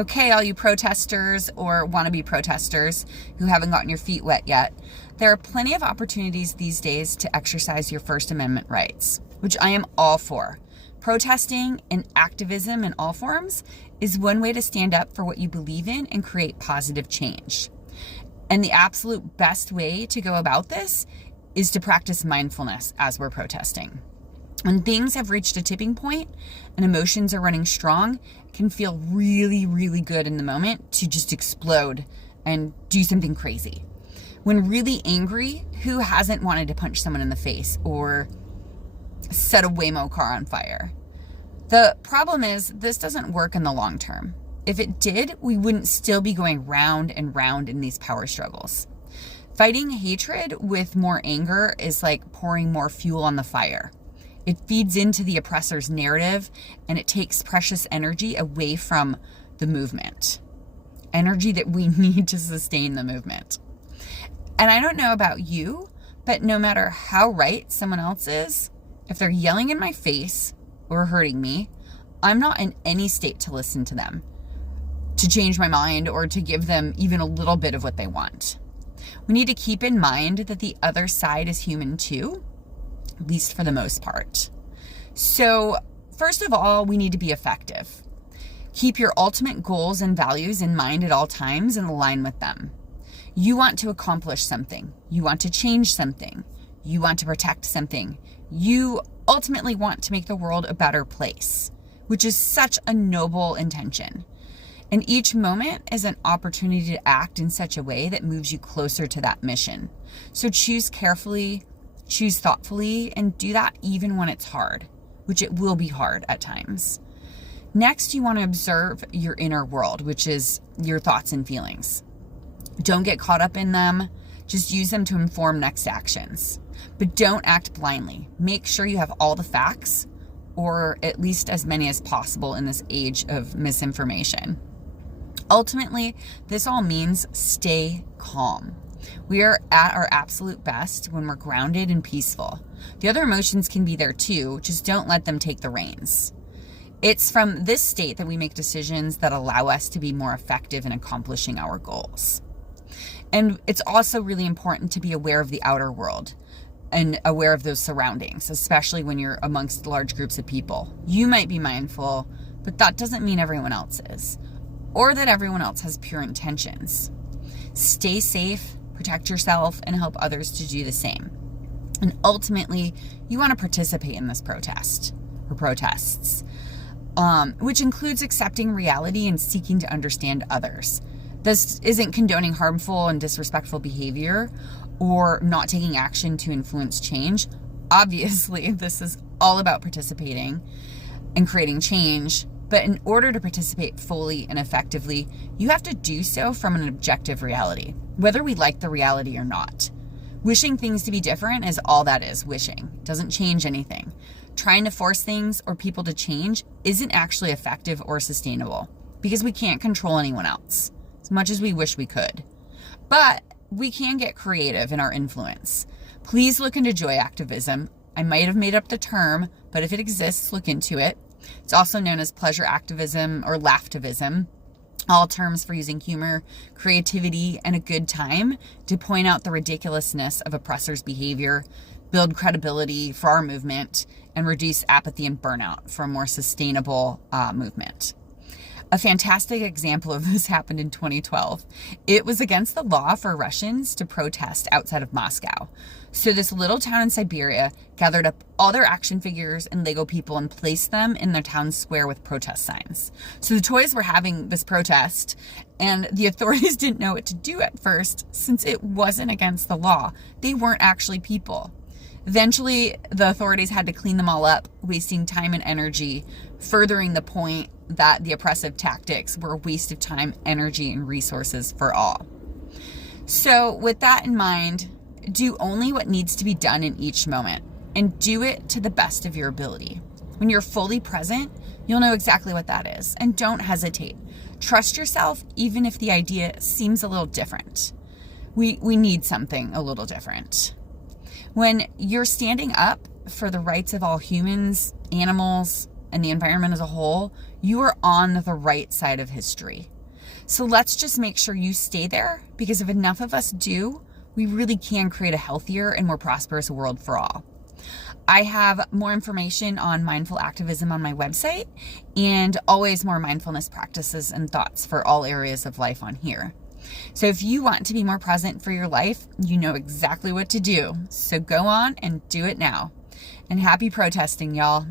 Okay, all you protesters or wannabe protesters who haven't gotten your feet wet yet, there are plenty of opportunities these days to exercise your First Amendment rights, which I am all for. Protesting and activism in all forms is one way to stand up for what you believe in and create positive change. And the absolute best way to go about this is to practice mindfulness as we're protesting. When things have reached a tipping point and emotions are running strong, it can feel really, really good in the moment to just explode and do something crazy. When really angry, who hasn't wanted to punch someone in the face or set a Waymo car on fire? The problem is this doesn't work in the long term. If it did, we wouldn't still be going round and round in these power struggles. Fighting hatred with more anger is like pouring more fuel on the fire. It feeds into the oppressor's narrative and it takes precious energy away from the movement. Energy that we need to sustain the movement. And I don't know about you, but no matter how right someone else is, if they're yelling in my face or hurting me, I'm not in any state to listen to them, to change my mind, or to give them even a little bit of what they want. We need to keep in mind that the other side is human too, at least for the most part. So, first of all, we need to be effective. Keep your ultimate goals and values in mind at all times and align with them. You want to accomplish something. You want to change something. You want to protect something. You ultimately want to make the world a better place, which is such a noble intention. And each moment is an opportunity to act in such a way that moves you closer to that mission. So choose carefully, choose thoughtfully, and do that even when it's hard, which it will be hard at times. Next, you want to observe your inner world, which is your thoughts and feelings. Don't get caught up in them. Just use them to inform next actions. But don't act blindly. Make sure you have all the facts, or at least as many as possible in this age of misinformation. Ultimately, this all means stay calm. We are at our absolute best when we're grounded and peaceful. The other emotions can be there too, just don't let them take the reins. It's from this state that we make decisions that allow us to be more effective in accomplishing our goals. And it's also really important to be aware of the outer world and aware of those surroundings, especially when you're amongst large groups of people. You might be mindful, but that doesn't mean everyone else is, or that everyone else has pure intentions. Stay safe, protect yourself, and help others to do the same. And ultimately, you want to participate in this protest or protests, which includes accepting reality and seeking to understand others. This isn't condoning harmful and disrespectful behavior or not taking action to influence change. Obviously, this is all about participating and creating change. But in order to participate fully and effectively, you have to do so from an objective reality, whether we like the reality or not. Wishing things to be different is all that is, wishing. It doesn't change anything. Trying to force things or people to change isn't actually effective or sustainable because we can't control anyone else as much as we wish we could. But we can get creative in our influence. Please look into joy activism. I might have made up the term, but if it exists, look into it. It's also known as pleasure activism or laughtivism, all terms for using humor, creativity, and a good time to point out the ridiculousness of oppressors' behavior, build credibility for our movement, and reduce apathy and burnout for a more sustainable movement. A fantastic example of this happened in 2012. It was against the law for Russians to protest outside of Moscow. So this little town in Siberia gathered up all their action figures and Lego people and placed them in their town square with protest signs. So the toys were having this protest, and the authorities didn't know what to do at first since it wasn't against the law. They weren't actually people. Eventually, the authorities had to clean them all up, wasting time and energy, furthering the point that the oppressive tactics were a waste of time, energy, and resources for all. So with that in mind, do only what needs to be done in each moment and do it to the best of your ability. When you're fully present, you'll know exactly what that is, and don't hesitate. Trust yourself even if the idea seems a little different. We need something a little different. When you're standing up for the rights of all humans, animals, and the environment as a whole, You are on the right side of history. So let's just make sure you stay there, because if enough of us do, we really can create a healthier and more prosperous world for all. I have more information on mindful activism on my website, and always more mindfulness practices and thoughts for all areas of life on here. So if you want to be more present for your life, you know exactly what to do. So go on and do it now. And happy protesting, y'all.